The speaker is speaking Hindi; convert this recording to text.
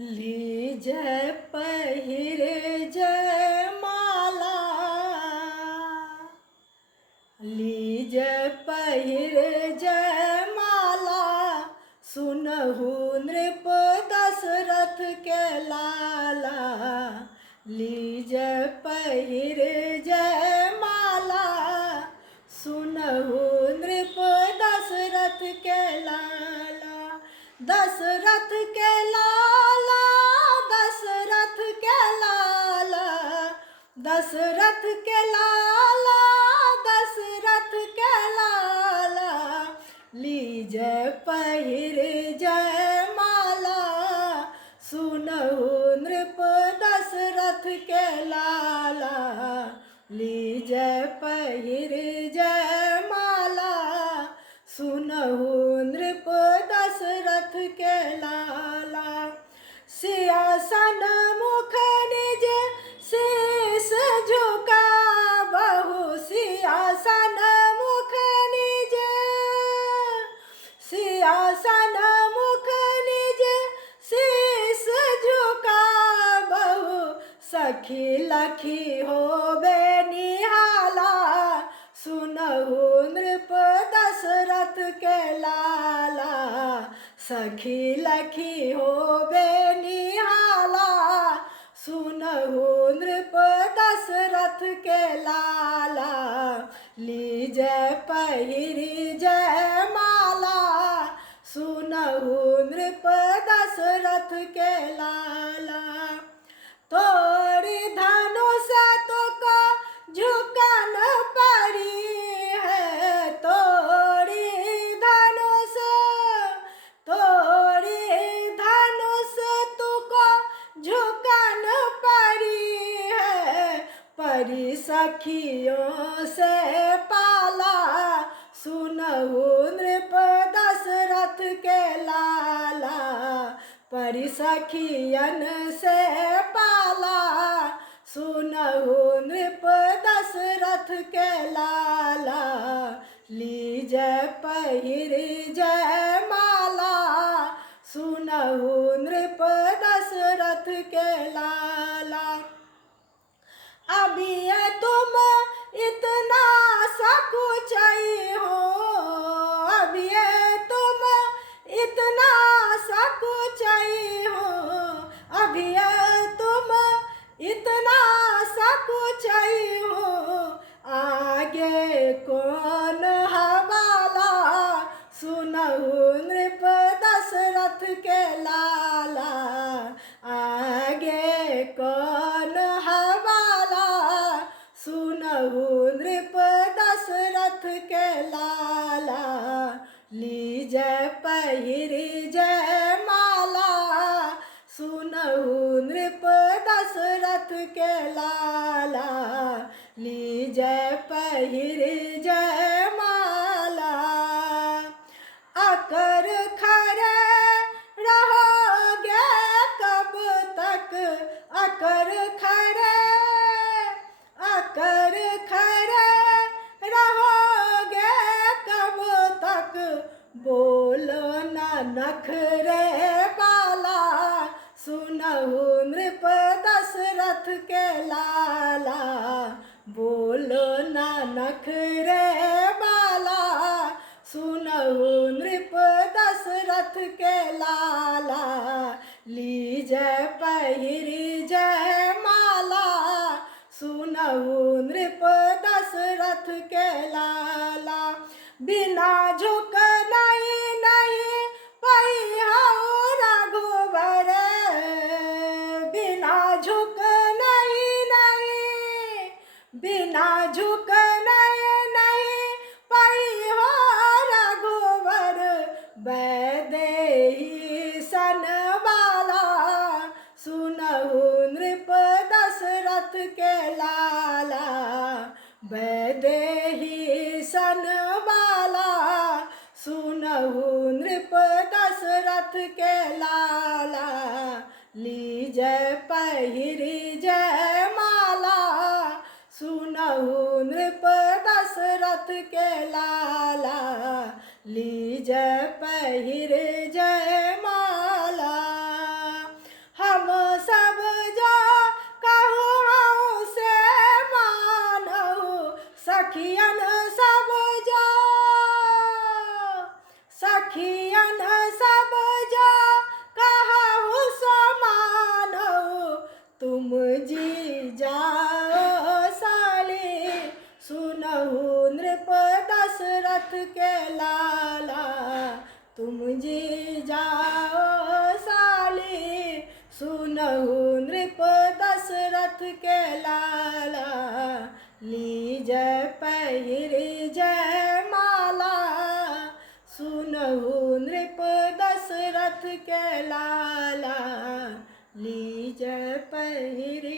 लीजय पहिर जय माला, लीजय पहिर जय माला, सुनहु नृप दशरथ के लाला। लीजय पहिर जय माला, सुनहु नृप दशरथ के लाला। दशरथ के लाला, दशरथ के लाला, दशरथ के लाला, दशरथ के लाला। लीजय पहिर जय माला, सुनहु नृप दशरथ के लाला। लीजय पहिर जय माला, सुनहु नृप दशरथ के लाला। सियासन मुख निज शीस झुकावहु, सियासन मुख निज, सियासन मुख निज शीस झुकावहु। सखी लखी होबे निहाला, सुनहु नृप दशरथ के लाला। सखी लखी होबे निहाला, सुनहु नृप दशरथ के लाला। लीजय पहिरी जय माला, सुनहु नृप दशरथ के लाला। तोरी धनुष तुका झुकन परी है, तोरी धनुष, तोरी धनुष तुको झुकन परी है। परी सखियों से पाला, सुनहु नृप दशरथ के लाला। परी सखियन से पाला, सुनहु नृप दशरथ के लाला। लीजय पहिर जय माला, सुनहु नृप दशरथ के लाला। अभी तुम इतना सकुचाई हो, अभी तुम इतना सकुचाई हो, अभी तुम इतना सकुचाई हो। आगे कौन हवाला, सुनहु नृप दशरथ के लाला। आगे कौन हवाला, सुनहु नृप दशरथ के लाला। लीजय पहिर जय माला, सुनहु नृप दशरथ के लाला। लीजय पहिर जय माला। अकर खरे रहोगे कब तक, अकर खरे, अकर खरे रहोगे कब तक। बोलो न नखरे बाला, सुनहु नृप दशरथ के लाला। बोलो न नखरे बाला, सुनहु नृप दशरथ के लाला। लीजय पहिरी जय माला, सुनहु नृप दशरथ के लाला। बिना झुक नहीं नहीं पहिहउ रघुबर, बिना झुक नहीं नहीं, बिना झुक नहीं नहीं पहिहो रघुबर। वैदेही सन बाला, सुनहु नृप दशरथ के लाला। वैदेही सन बाला, सुनहु नृप दशरथ के लाला। लीजय पहिरी जय माला, सुनहु नृप दशरथ के लाला। लीजय पहिर जय माला। तुम जी जाओ साली सुनहु नृप दशरथ के लाला लीज पहिर जय माला सुनहु नृप दशरथ के लाला लीज पहिर